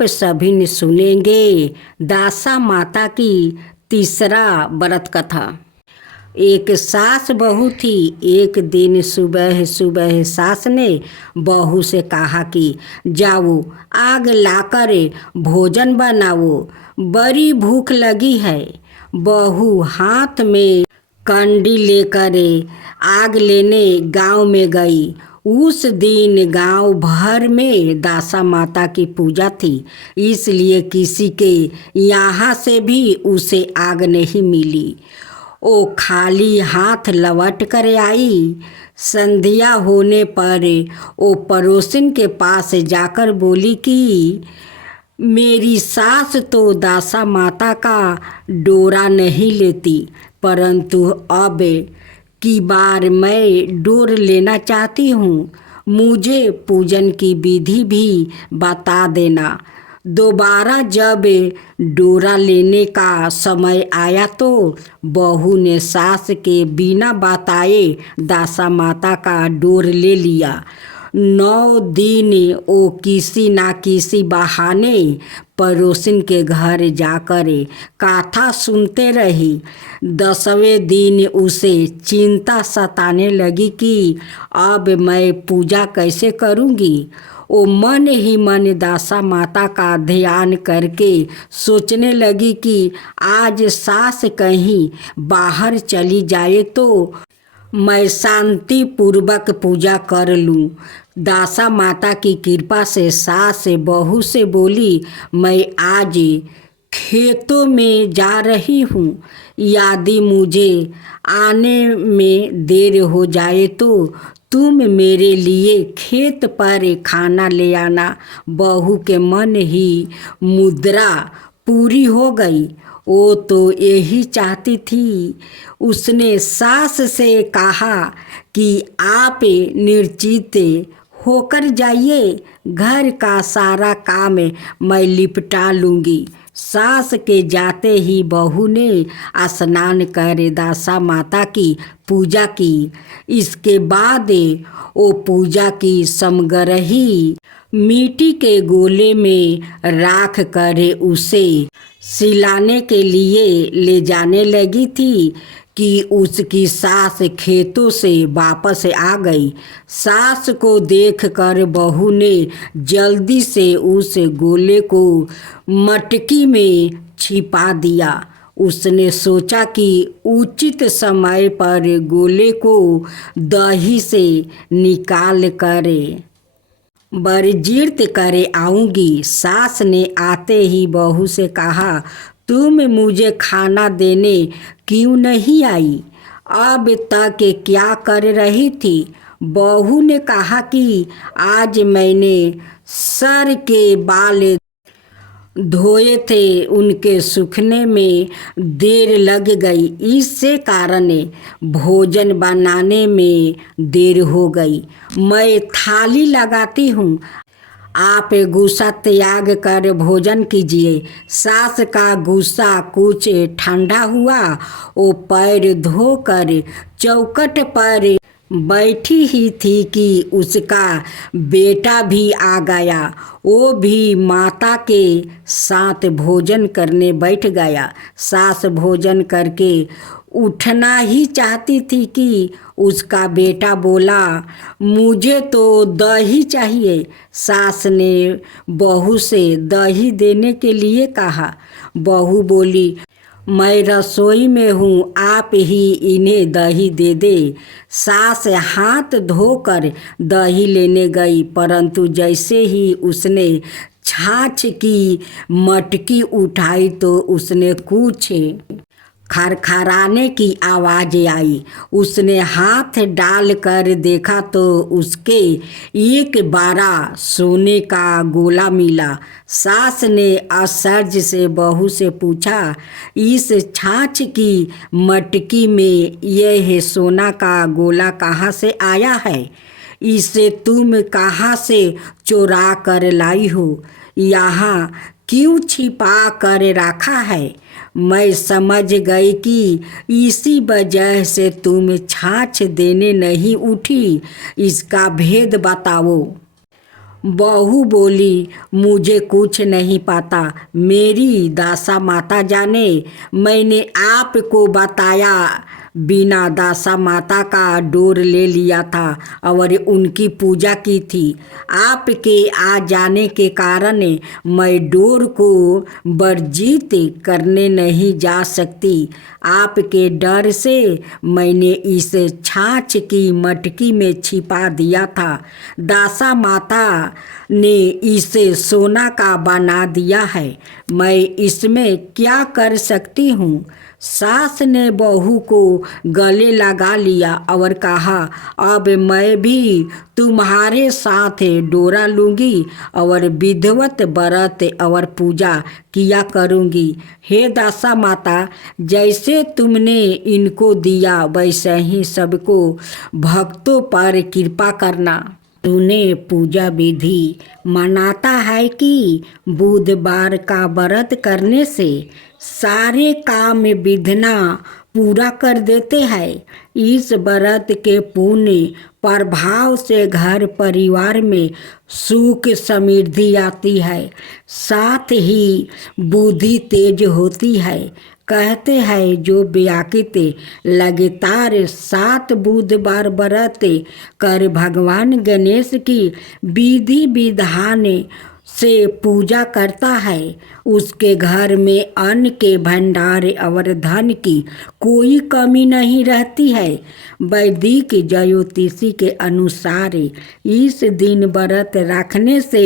आप सभी ने सुनेंगे दासा माता की तीसरा व्रत कथा। एक सास बहू थी। एक दिन सुबह सुबह सास ने बहू से कहा कि जाओ आग लाकर भोजन बनाओ, बड़ी भूख लगी है। बहू हाथ में कंडी लेकर आग लेने गांव में गई। उस दिन गांव भर में दासा माता की पूजा थी, इसलिए किसी के यहाँ से भी उसे आग नहीं मिली। वो खाली हाथ लौट कर आई। संध्या होने पर वो पड़ोसिन के पास जाकर बोली कि मेरी सास तो दासा माता का डोरा नहीं लेती, परंतु अब की बार मैं डोर लेना चाहती हूँ। मुझे पूजन की विधि भी बता देना। दोबारा जब डोरा लेने का समय आया तो बहू ने सास के बिना बताए दासा माता का डोर ले लिया। 9 दिन वो किसी ना किसी बहाने पड़ोसिन के घर जाकर कथा सुनते रही। 10वें दिन उसे चिंता सताने लगी कि अब मैं पूजा कैसे करूँगी। वो मन ही मन दासा माता का ध्यान करके सोचने लगी कि आज सास कहीं बाहर चली जाए तो मैं शांति पूर्वक पूजा कर लूं। दासा माता की कृपा से सास बहू से बोली, मैं आज खेतों में जा रही हूँ, यदि मुझे आने में देर हो जाए तो तुम मेरे लिए खेत पर खाना ले आना। बहू के मन ही मुद्रा पूरी हो गई। वो तो यही चाहती थी। उसने सास से कहा कि आप निर्चित होकर जाइए, घर का सारा काम मैं लिपटा लूँगी। सास के जाते ही बहू ने स्नान कर दासा माता की पूजा की। इसके बाद वो पूजा की समग्रही मिट्टी के गोले में राख कर उसे सिलाने के लिए ले जाने लगी थी कि उसकी सास खेतों से वापस आ गई। सास को देखकर बहू ने जल्दी से उस गोले को मटकी में छिपा दिया। उसने सोचा कि उचित समय पर गोले को दही से निकाल कर बरजीर्त करे आऊँगी। सास ने आते ही बहू से कहा, तुम मुझे खाना देने क्यों नहीं आई? अब तक क्या कर रही थी? बहू ने कहा कि आज मैंने सर के बाल धोए थे, उनके सूखने में देर लग गई, इससे कारण भोजन बनाने में देर हो गई। मैं थाली लगाती हूँ, आप गुस्सा त्याग कर भोजन कीजिए। सास का गुस्सा कुछ ठंडा हुआ। वो पैर धोकर चौखट पर बैठी ही थी कि उसका बेटा भी आ गया। वो भी माता के साथ भोजन करने बैठ गया। सास भोजन करके उठना ही चाहती थी कि उसका बेटा बोला, मुझे तो दही चाहिए। सास ने बहू से दही देने के लिए कहा। बहू बोली, मैं रसोई में हूँ, आप ही इन्हें दही दे दे। सास हाथ धोकर दही लेने गई, परंतु जैसे ही उसने छाछ की मटकी उठाई तो उसने कुछ खरखराने की आवाज़ आई। उसने हाथ डाल कर देखा तो उसके एक बड़ा सोने का गोला मिला। सास ने आश्चर्य से बहू से पूछा, इस छाछ की मटकी में यह सोना का गोला कहाँ से आया है? इसे तुम कहाँ से चुरा कर लाई हो? यहाँ क्यों छिपा कर रखा है? मैं समझ गई कि इसी वजह से तुम छाछ देने नहीं उठी। इसका भेद बताओ। बहू बोली, मुझे कुछ नहीं पता, मेरी दासा माता जाने। मैंने आपको बताया बिना दासा माता का डोर ले लिया था और उनकी पूजा की थी। आपके आ जाने के कारण मैं डोर को वर्जित करने नहीं जा सकती। आपके डर से मैंने इस छाछ की मटकी में छिपा दिया था। दासा माता ने इसे सोना का बना दिया है, मैं इसमें क्या कर सकती हूँ। सास ने बहू को गले लगा लिया और कहा, अब मैं भी तुम्हारे साथ डोरा लूँगी और विधिवत व्रत और पूजा किया करूँगी। हे दासा माता, जैसे तुमने इनको दिया वैसे ही सबको भक्तों पर कृपा करना। तूने पूजा विधि मनाता है कि बुधवार का व्रत करने से सारे काम विघ्ना पूरा कर देते हैं। इस व्रत के पुण्य प्रभाव से घर परिवार में सुख समृद्धि आती है, साथ ही बुद्धि तेज होती है। कहते हैं जो व्याकृत लगातार 7 बुधवार व्रत कर भगवान गणेश की विधि विधान से पूजा करता है, उसके घर में अन्न के भंडार और धन की कोई कमी नहीं रहती है। वैदिक ज्योतिषी के अनुसार इस दिन व्रत रखने से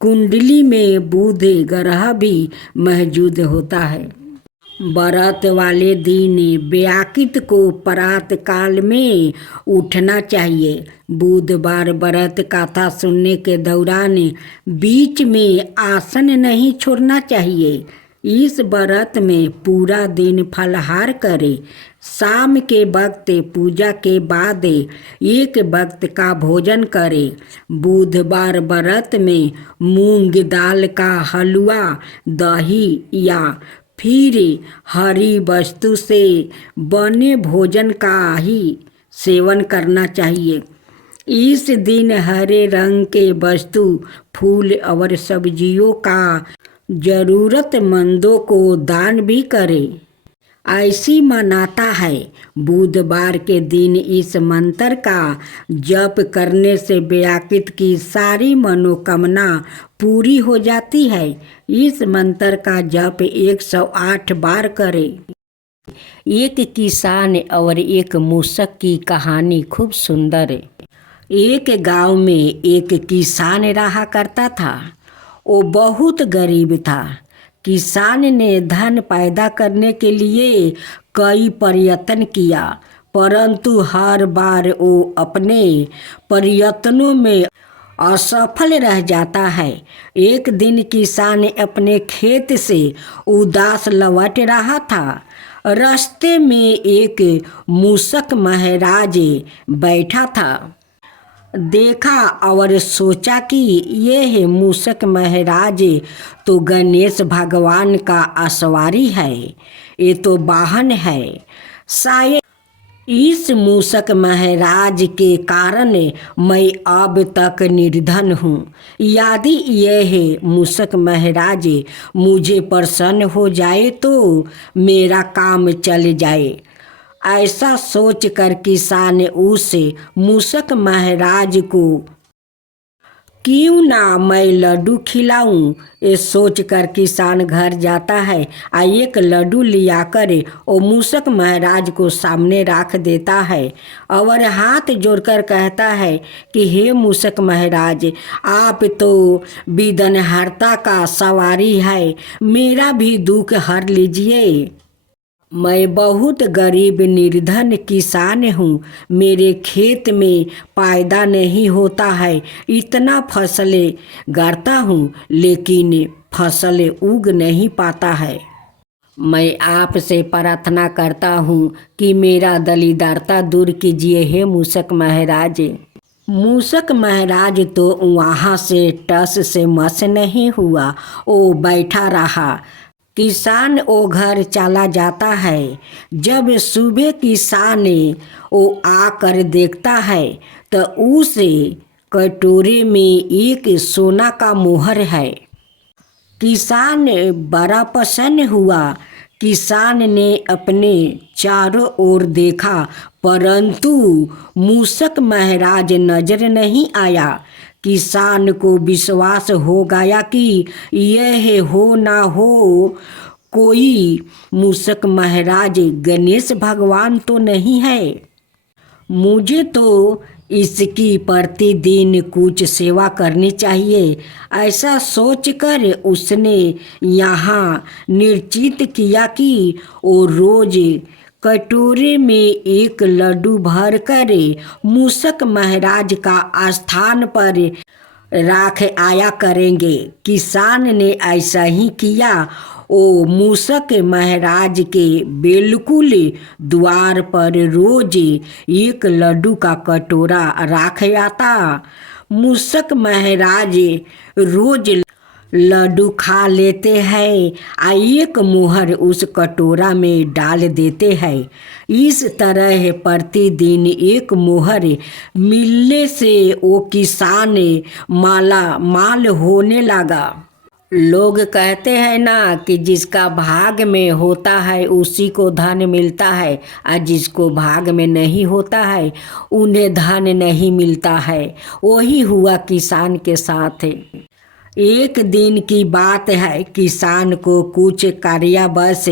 कुंडली में बुध ग्रह भी मौजूद होता है। व्रत वाले दिन व्याकृत को प्रातः काल में उठना चाहिए। बुधवार व्रत कथा सुनने के दौरान बीच में आसन नहीं छोड़ना चाहिए। इस व्रत में पूरा दिन फलाहार करें। शाम के वक्त पूजा के बाद एक वक्त का भोजन करें। बुधवार व्रत में मूंग दाल का हलवा, दही या फिर हरी वस्तु से बने भोजन का ही सेवन करना चाहिए। इस दिन हरे रंग के वस्तु, फूल और सब्जियों का जरूरतमंदों को दान भी करें। ऐसी मान्यता है बुधवार के दिन इस मंत्र का जप करने से व्याकृत की सारी मनोकामना पूरी हो जाती है। इस मंत्र का जप 108 बार करें। एक किसान और एक मूषक की कहानी खूब सुंदर है। एक गांव में एक किसान रहा करता था। वो बहुत गरीब था। किसान ने धन पैदा करने के लिए कई प्रयत्न किया, परंतु हर बार वो अपने प्रयत्नों में असफल रह जाता है। एक दिन किसान अपने खेत से उदास लौट रहा था। रास्ते में एक मूषक महाराज बैठा था। देखा और सोचा कि यह मूषक महाराज तो गणेश भगवान का असवारी है, ये तो वाहन है। शायद इस मूषक महाराज के कारण मैं अब तक निर्धन हूँ। यदि यह मूषक महाराज मुझे प्रसन्न हो जाए तो मेरा काम चल जाए। ऐसा सोचकर किसान उस मूषक महाराज को क्यों ना मैं लड्डू खिलाऊं, ये सोचकर किसान घर जाता है और एक लड्डू लिया कर वो मूषक महाराज को सामने रख देता है और हाथ जोड़कर कहता है कि हे मूषक महाराज, आप तो विघ्नहर्ता का सवारी है, मेरा भी दुख हर लीजिए। मैं बहुत गरीब निर्धन किसान हूँ, मेरे खेत में पैदा नहीं होता है। इतना फसलें गाड़ता हूँ लेकिन फसल उग नहीं पाता है। मैं आपसे प्रार्थना करता हूँ कि मेरा दरिद्रता दूर कीजिए हे मूषक महाराज। मूषक महाराज तो वहाँ से टस से मस नहीं हुआ, वो बैठा रहा। किसान वो घर चला जाता है। जब सुबह किसान वो आकर देखता है तो उसे कटोरे में एक सोना का मोहर है। किसान बड़ा प्रसन्न हुआ। किसान ने अपने चारों ओर देखा, परंतु मूषक महाराज नजर नहीं आया। किसान को विश्वास हो गया कि यह हो ना हो कोई मूषक महाराज गणेश भगवान तो नहीं है। मुझे तो इसकी प्रतिदिन कुछ सेवा करनी चाहिए। ऐसा सोचकर उसने यहाँ निश्चित किया कि वो रोज कटोरे में एक लड्डू भरकर मूषक महाराज का स्थान पर राख आया करेंगे। किसान ने ऐसा ही किया। ओ मूषक महाराज के बिल्कुल द्वार पर रोज एक लड्डू का कटोरा राख आता। मूषक महाराज रोज लड्डू खा लेते हैं, एक मोहर उस कटोरा में डाल देते हैं। इस तरह प्रतिदिन एक मोहर मिलने से वो किसान माला माल होने लगा। लोग कहते हैं ना कि जिसका भाग में होता है उसी को धन मिलता है, और जिसको भाग में नहीं होता है उन्हें धन नहीं मिलता है। वही हुआ किसान के साथ। एक दिन की बात है, किसान को कुछ कार्यवश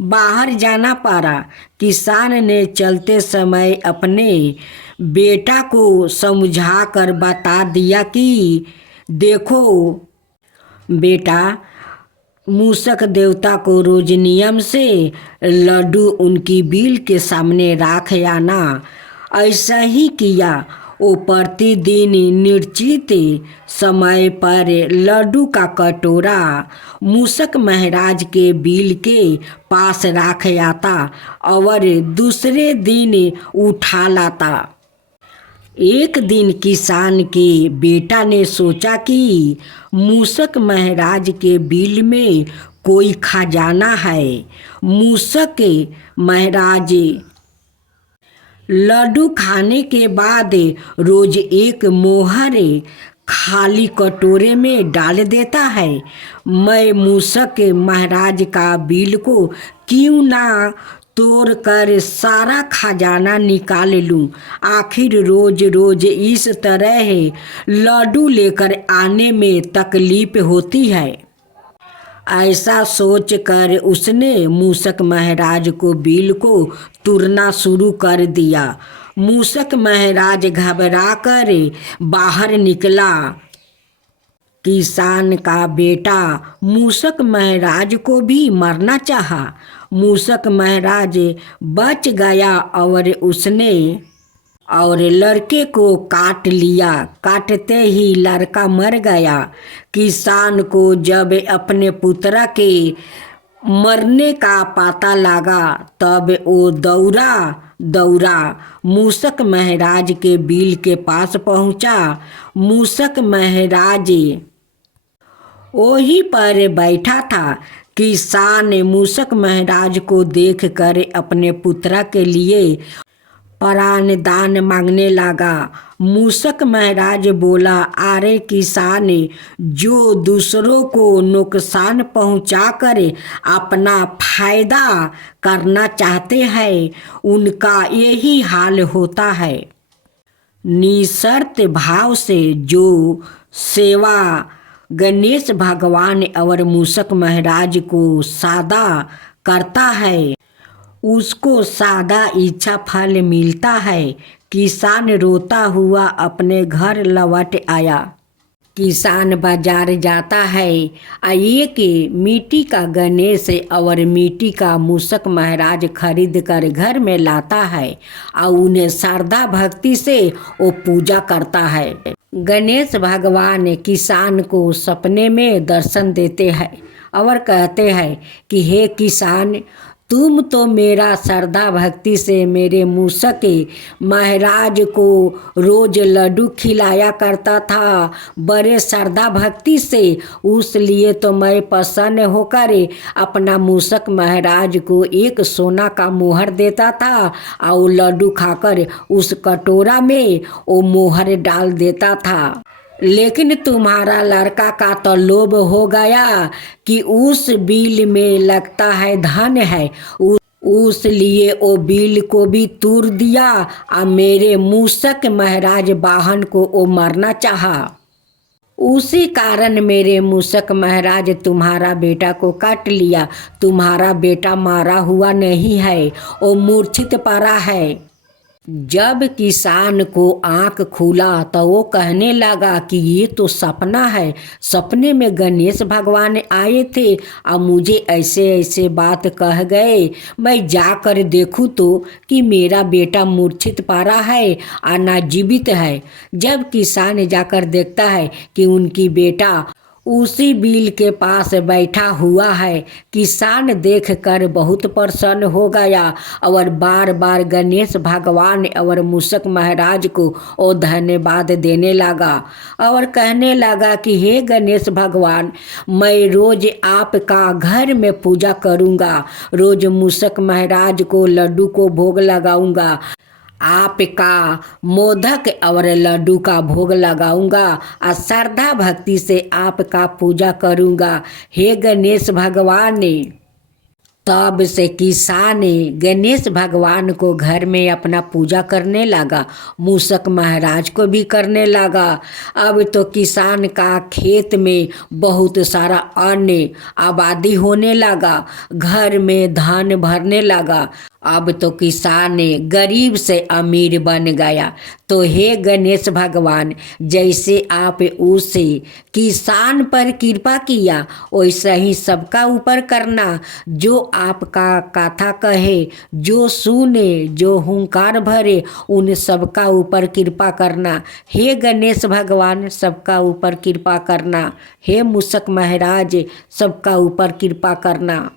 बाहर जाना पड़ा। किसान ने चलते समय अपने बेटा को समझा कर बता दिया कि देखो बेटा, मूषक देवता को रोज नियम से लड्डू उनकी बिल के सामने राख आना। ऐसा ही किया। वो प्रतिदिन निश्चित समय पर लड्डू का कटोरा मूषक महाराज के बिल के पास राख आता और दूसरे दिन उठा लाता। एक दिन किसान के बेटा ने सोचा कि मूषक महाराज के बिल में कोई खजाना है। मूषक महाराज लड्डू खाने के बाद रोज एक मोहर खाली कटोरे में डाल देता है। मैं मूषक महाराज का बिल को क्यों ना तोड़ कर सारा खजाना निकाल लूं। आखिर रोज रोज इस तरह लड्डू लेकर आने में तकलीफ होती है। ऐसा सोचकर उसने मूषक महाराज को बिल को तोड़ना शुरू कर दिया। मूषक महाराज घबरा कर बाहर निकला। किसान का बेटा मूषक महाराज को भी मारना चाहा। मूषक महाराज बच गया और लड़के को काट लिया। काटते ही लड़का मर गया। किसान को जब अपने पुत्र के मरने का पता लगा तब वो दौड़ा मूषक महाराज के बिल के पास पहुंचा। मूषक महाराज वहीं पर बैठा था। किसान मूषक महाराज को देखकर अपने पुत्र के लिए प्राण दान मांगने लगा। मूषक महाराज बोला, अरे किसान, जो दूसरों को नुकसान पहुंचाकर अपना फायदा करना चाहते हैं उनका यही हाल होता है। निस्वार्थ भाव से जो सेवा गणेश भगवान और मूषक महाराज को सादा करता है उसको सादा इच्छा फल मिलता है। किसान रोता हुआ अपने घर लौट आया। किसान बाजार जाता है, एक मिट्टी का गणेश और मिट्टी का मूषक महाराज खरीद कर घर में लाता है और उन्हें श्रद्धा भक्ति से वो पूजा करता है। गणेश भगवान किसान को सपने में दर्शन देते हैं और कहते हैं कि हे किसान, तुम तो मेरा श्रद्धा भक्ति से मेरे मूसक महाराज को रोज लड्डू खिलाया करता था, बड़े श्रद्धा भक्ति से। उस लिए तो मैं प्रसन्न होकर अपना मूसक महाराज को एक सोना का मोहर देता था और लड्डू खाकर उस कटोरा में वो मोहर डाल देता था। लेकिन तुम्हारा लड़का का तो लोभ हो गया कि उस बिल में लगता है धन है, उस लिए वो बिल को भी तोड़ दिया और मेरे मूसक महाराज वाहन को वो मारना चाहा। उसी कारण मेरे मूसक महाराज तुम्हारा बेटा को काट लिया। तुम्हारा बेटा मारा हुआ नहीं है, वो मूर्छित पड़ा है। जब किसान को आंख खुला तो वो कहने लगा कि ये तो सपना है, सपने में गणेश भगवान आए थे और मुझे ऐसे ऐसे बात कह गए। मैं जाकर देखूं तो कि मेरा बेटा मूर्छित पड़ा है और ना जीवित है। जब किसान जाकर देखता है कि उनकी बेटा उसी बिल के पास बैठा हुआ है, किसान देखकर बहुत प्रसन्न हो गया और बार बार गणेश भगवान और मूसक महाराज को वो धन्यवाद देने लगा और कहने लगा कि हे गणेश भगवान, मैं रोज आपका घर में पूजा करूँगा, रोज मूसक महाराज को लड्डू को भोग लगाऊंगा, आपका मोदक और लड्डू का भोग लगाऊंगा और श्रद्धा भक्ति से आपका पूजा करूंगा, हे गणेश भगवान। तब से किसान गणेश भगवान को घर में अपना पूजा करने लगा, मूसक महाराज को भी करने लगा। अब तो किसान का खेत में बहुत सारा अन्न आबादी होने लगा, घर में धान भरने लगा। अब तो किसान गरीब से अमीर बन गया। तो हे गणेश भगवान, जैसे आप उस किसान पर कृपा किया वैसा ही सबका ऊपर करना। जो आपका कथा कहे, जो सुने, जो हुंकार भरे, उन सबका ऊपर कृपा करना। हे गणेश भगवान, सबका ऊपर कृपा करना। हे मूसक महाराज, सबका ऊपर कृपा करना।